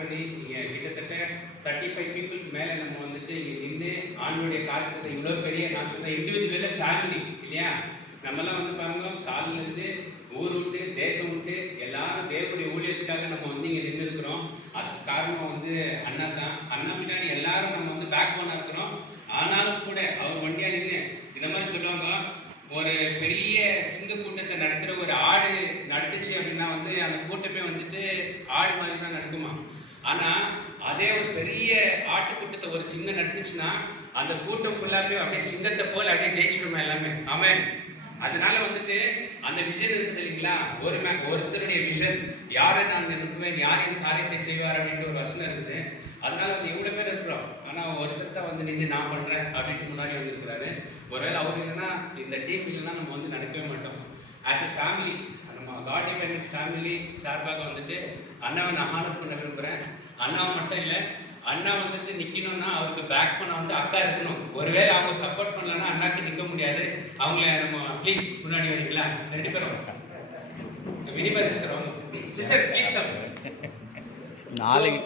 பண்ணி இங்கே கிட்டத்தட்ட 35 பீப்புளுக்கு மேலே நம்ம வந்துட்டு இங்கே நின்று ஆண்டோடைய காரியத்தை இவ்வளோ பெரிய நான் சொல்கிறேன் இண்டிவிஜுவலில் ஃபேமிலி இல்லையா. நம்மலாம் வந்து பாருங்க காலிலேருந்து ஊர் விட்டு தேசம் விட்டு எல்லாரும் தேவனுடைய ஊழியத்துக்காக நம்ம வந்து இங்கே நின்று இருக்கிறோம். அதுக்கு காரணம் வந்து அண்ணா தான். அண்ணா பின்னாடி எல்லாரும் நம்ம வந்து பேக் போனா இருக்கிறோம். ஆனாலும் கூட அவர் வண்டியா நின்று இந்த மாதிரி சொல்லுவாங்க, ஒரு பெரிய சிங்க கூட்டத்தை நடத்துகிற ஒரு ஆடு நடத்துச்சு அப்படின்னா வந்து அந்த கூட்டமே வந்துட்டு ஆடு மாதிரி தான் நடக்குமா. ஆனால் அதே ஒரு பெரிய ஆட்டு கூட்டத்தை ஒரு சிங்கம் நடத்துச்சுன்னா அந்த கூட்டம் ஃபுல்லாகவே அப்படியே சிங்கத்தை போல் அப்படியே ஜெயிச்சிடுமா எல்லாமே. ஆமென். அதனால வந்துட்டு அந்த விஷன் இருக்குது இல்லைங்களா, ஒருத்தருடைய விஷன் யாரை நான் அனுப்புவேன், யார் என் காரியத்தை செய்வார் அப்படின்ட்டு ஒரு வசனம் இருக்குது. அதனால வந்து எவ்வளோ பேர் இருக்கிறோம், ஆனால் ஒருத்தர் தான் வந்து நின்று நான் பண்ணுறேன் அப்படின்ட்டு முன்னாடி வந்துருக்கிறாரு. ஒருவேளை அவர் இல்லைன்னா இந்த டீம் இல்லைன்னா நம்ம வந்து நடக்கவே மாட்டோம். ஆஸ் எ ஃபேமிலி நம்ம காட் இவென்ட்ஸ் ஃபேமிலி சார்பாக வந்துட்டு அண்ணாவை நான் ஹானர் பண்ண விரும்புகிறேன். அண்ணாவை மட்டும் இல்லை, அண்ணா வந்துட்டு நிற்கணும்னா அவருக்கு பேக் பண்ண வந்து அக்கா இருக்கணும். ஒருவேளை அவங்க சப்போர்ட் பண்ணலன்னா அண்ணாக்கு நிற்க முடியாது. அவங்கள நம்ம ப்ளீஸ் முன்னாடி வரீங்களா, 2 பேரும் வினிபா சிஸ்டர் வாங்க. Sister please come.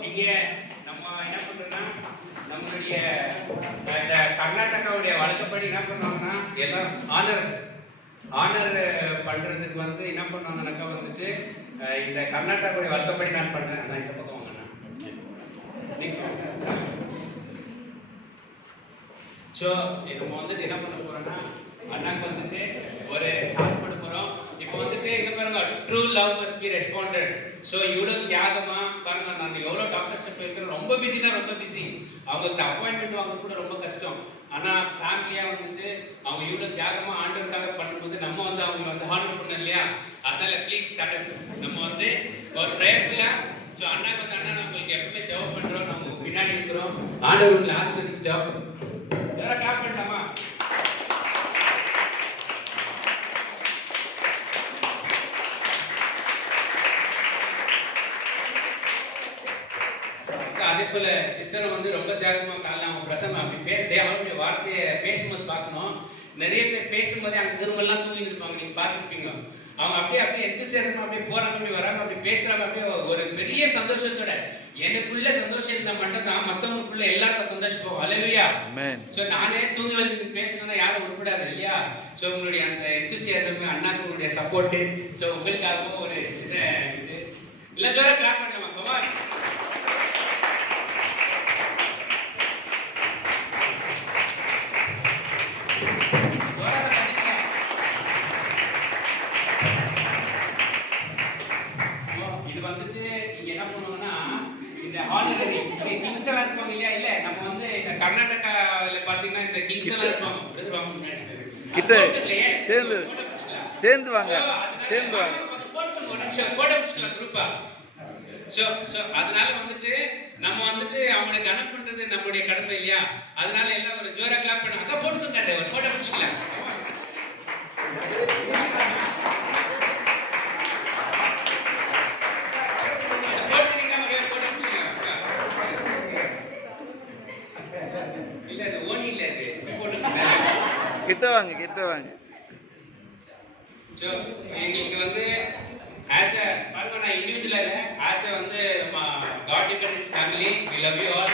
இங்கே நம்ம என்ன பண்ணுறோம்னா நம்மளுடைய இந்த கர்நாடகாவுடைய வழக்கப்படி என்ன பண்ணுவாங்கன்னா எல்லாரும் ஆனர் பண்ணுறதுக்கு வந்து என்ன பண்ணுவாங்கன்னாக்கா வந்துட்டு இந்த கர்நாடகாவுடைய வழக்கப்படி நான் பண்ணுறேன். அண்ணா இந்த பக்கம் வாங்கண்ணா. ஸோ நம்ம வந்துட்டு என்ன பண்ண போறோம்னா அண்ணாக்கு வந்துட்டு ஒரு சாங் பண்ண போறோம். இப்போ வந்துட்டு இங்க பாருங்க, true love must be responded. So இவ்வளோ தியாகமா பாருங்க, நான் எவ்வளோ டாக்டர்ஸ் போயிருக்கிறேன், ரொம்ப பிஸினா ரொம்ப பிஸி, அவங்களுக்கு அப்பாயின்மெண்ட் வாங்க கூட ரொம்ப கஷ்டம். ஆனால் ஃபேமிலியாக வந்துட்டு அவங்க இவ்வளோ தியாகமாக ஆண்டவருக்காக பண்ணும்போது நம்ம வந்து அவங்க வந்து ஹானர் பண்ண இல்லையா. அதனால ப்ளீஸ் ஸ்டார்ட் நம்ம வந்து ஒரு ப்ரேயர்ல. ஸோ அண்ணாக்கு வந்து அண்ணா நம்மளுக்கு எப்பவுமே ஜெபம் பண்ணுறோம், நம்ம பின்னாடி இருக்கிறோம், ஆண்டவர் உங்களை ஆசீர்வதிக்கட்டும். யாரா கிளாப் பண்ணலாமா? அதே போல சிஸ்டரை வந்து ரொம்ப தியாகமா காலைல அவங்க பிரசங்கம் அப்படி தேவனுடைய வார்த்தையை பேசும்போது பார்க்கணும். நிறைய பேர் பேசும்போதே அங்கே திரும்பலாம் தூங்கி இருப்பாங்க, நீங்க பார்த்துருப்பீங்க. அவங்க அப்படியே எந்தசேஷமா அப்படியே போறாங்க, அப்படி வராங்க, அப்படி பேசுறாங்க, அப்படியே ஒரு பெரிய சந்தோஷத்தோட. எனக்குள்ள சந்தோஷம் இருந்தா மட்டும் தான் மற்றவங்களுக்குள்ள எல்லாருக்கும் சந்தோஷம் போகும். அல்லேலூயா. சோ நானே தூங்கி வந்து பேசினா யாரும் உருப்படாது இல்லையா. சோ உங்களுடைய அந்த எந்தசேஷம் அண்ணாக்களுடைய சப்போர்ட், சோ உங்களுக்காகவும் ஒரு சின்ன இது இல்ல ஜோரா கிளாப் பண்ணலாமா? கமான். இது வந்துட்டு இங்க என்ன பண்ணுவாங்கன்னா இந்த ஹாலிடே கிங்ஸ் எல்லாம் இருப்பாங்க இல்லையா. இல்ல நம்ம வந்து இந்த கர்நாடகால பாத்தீங்கன்னா இந்த கிங்ஸ் எல்லாம் இருப்பாங்க. பிரதர் வாங்க முன்னாடி கிட்ட சேர்ந்து வாங்க போட்டோ பிடிச்சிக்கலாம் குரூப்பா. சோ அதனால வந்துட்டு நம்ம வந்துட்டு அவங்களை கனம் பண்றது நம்மளுடைய கடமை இல்லையா. அதனால எல்லாம் ஒரு ஜோரா கிளாப் பண்ண அதான் போட்டுக்கோங்க, ஒரு போட்டோ பிடிச்சிக்கலாம். கிட்ட வாங்க. சோ எங்களுக்கு வந்து ஆஸ் எ பாருங்க, நான் இண்டிவிஜுவலா இல்ல, ஆஸ் எ வந்து நம்ம God events family we love you all.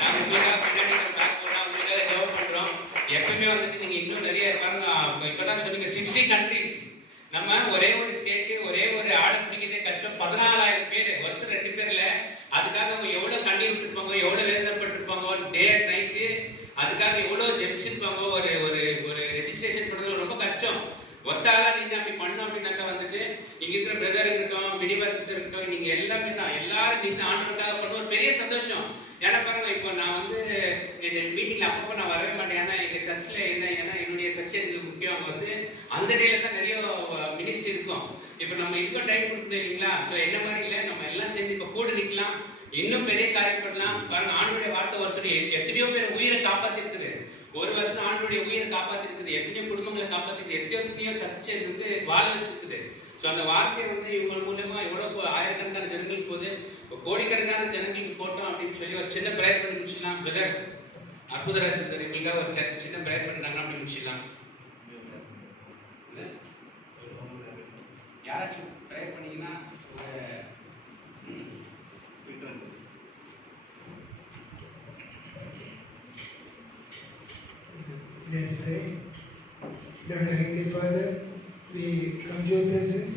நாங்க பின்னாடி பேக் போனா உங்களுக்காக ஜெபம் பண்றோம். எப்பவுமே வந்துட்டு நீங்க இன்னும் நிறைய பாருங்க, இப்பதான் சொன்னீங்க 60 கண்ட்ரீஸ். நம்ம ஒரே ஒரு ஸ்டேட் ஒரே ஒரு ஆளை பிடிக்கிறதே கஷ்டம். 14,000 பேர், ஒருத்தர் 2 பேர் இல்ல. அதுக்காக அவங்க எவ்வளவு கண்ணீர் விட்டுருப்பாங்க, எவ்வளவு வேதனைப்பட்டிருப்பாங்க, டே அண்ட் நைட்டு அதுக்காக எவ்வளவு ஜெபிச்சிருப்பாங்க. ஒரு ஒரு ரெஜிஸ்ட்ரேஷன் பண்றது ரொம்ப கஷ்டம். ஒத்தாளா நீங்க அப்படி பண்ணோம் அப்படின்னாக்கா வந்துட்டு இங்க இருக்கிற பிரதர் இருக்கட்டும், விடிவா சிஸ்டர் இருக்கட்டும், நீங்க எல்லாமே தான் எல்லாரும் நின்று ஆண்டவருக்காக பண்ண ஒரு பெரிய சந்தோஷம். ஏன்னா பாருங்க, இப்போ நான் வந்து இந்த மீட்டிங்ல அப்பப்போ நான் வரவே மாட்டேன். ஏன்னா எங்க சர்ச்ல ஏன்னா என்னுடைய சர்ச்சை எனக்கு முக்கியம். அவங்க வந்து அந்த டேல தான் நிறைய மினிஸ்ட்ரி இருக்கும். இப்போ நம்ம இதுக்கும் டைம் கொடுக்கணும் இல்லைங்களா. ஸோ என்ன மாதிரி இல்லை, நம்ம எல்லாம் சேர்ந்து இப்போ கூட நிற்கலாம், இன்னும் பெரிய காரியம் பண்ணலாம். பாருங்க, ஆண்டோடைய வார்த்தை ஒருத்தருடைய எத்தனையோ பேர் உயிரை காப்பாத்திருக்குது. ஒரு வருஷம் ஆண்டோடைய உயிரை காப்பாத்திருக்குது, எத்தனையோ குடும்பங்களை காப்பாத்திருக்குது, எத்தனையோ சர்ச்சை வந்து வாழ வச்சிருக்குது. ஸோ அந்த வார்த்தையை வந்து இவங்க மூலமா எவ்வளவு ஆயிரக்கணக்கான ஜனங்களுக்கு போகுது, கோடிக்கணக்கான ஜனங்களுக்கு போட்டோம் அப்படின்னு சொல்லி ஒரு சின்ன பிரேயர் பண்ணி முடிச்சிடலாம். பிரதர் அற்புதராஜ் பிரதர் எங்களுக்காக ஒரு சின்ன பிரேயர் பண்றாங்க, அப்படி முடிச்சிடலாம். யாராச்சும் பிரேயர் பண்ணீங்கன்னா Let's pray. Lord Heavenly Father, we come to your presence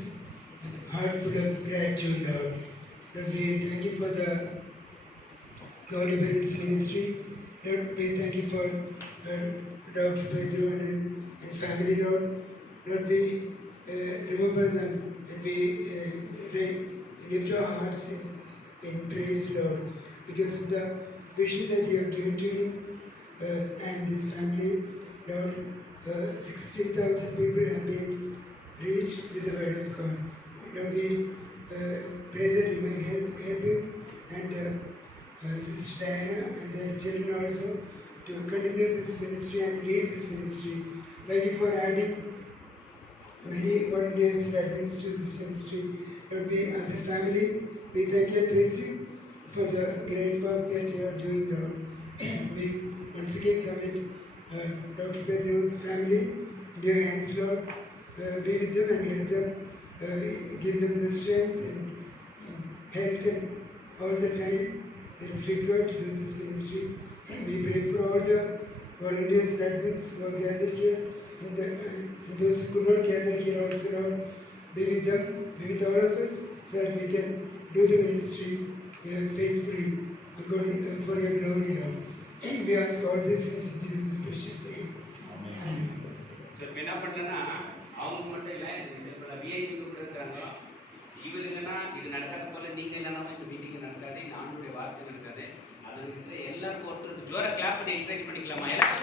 with a heart full of gratitude, Lord. Lord, we thank you for the Godly Parents Ministry. Lord, we thank you for Dr. Pedro and family, Lord. Lord, we remember them and we lift our hearts in praise, Lord, because of the vision that you have given to him and his family. Lord, 16,000 people have been reached with the word of God. Lord, we pray that you may help him and Sister Diana and their children also to continue this ministry and lead this ministry. Thank you for adding many volunteers and admins to this ministry. Lord, we as a family, we thank you and praise you for the great work that you are doing, Lord. We once again commit Dr. Pedro's family into your hands, Lord. Be with them and help them, give them the strength and health and all the time that is required to do this ministry. We pray for all the volunteers and admins who are gathered here and those who could not gather here also, Lord. Be with them, be with all of us, so that we can do the ministry faithfully according for your glory, Lord. We ask all this in Jesus' precious name. Amen. So இப்போ என்ன பண்ணுறேன்னா அவங்க மட்டும் இல்லை சில VIP கூட இருக்கிறாங்க. இவருங்கன்னா இது நடக்காத போல நீங்கள் இல்லைன்னா இந்த மீட்டிங் நடக்காது, இந்த ஆண்டுடைய வார்த்தை நடக்காது. அது இருக்கிற எல்லாருக்கும் ஒருத்தருக்கு ஜோர கிளாப் பண்ணி என்கரேஜ் பண்ணிக்கலாமா? எல்லாரும்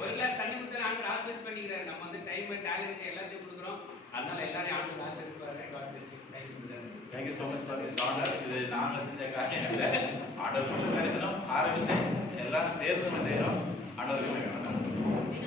ஒரு கிளாஸ் தண்ணி ஊற்ற ஆண்டு ஆசிரியர் பண்ணிக்கிறார். நம்ம வந்து டைம் டேலண்ட் எல்லாத்தையும் கொடுக்குறோம். அதனால எல்லாரையும் ஆண்டு ஆசிரியர் Thank you so much for this honor. இது நாங்கள் செஞ்ச காரியம் இல்லை, ஆண்டவருக்குள்ள தரிசனம் ஆரம்பிச்சு எல்லாம் சேர்ந்து செய்கிறோம். ஆண்டவருக்கு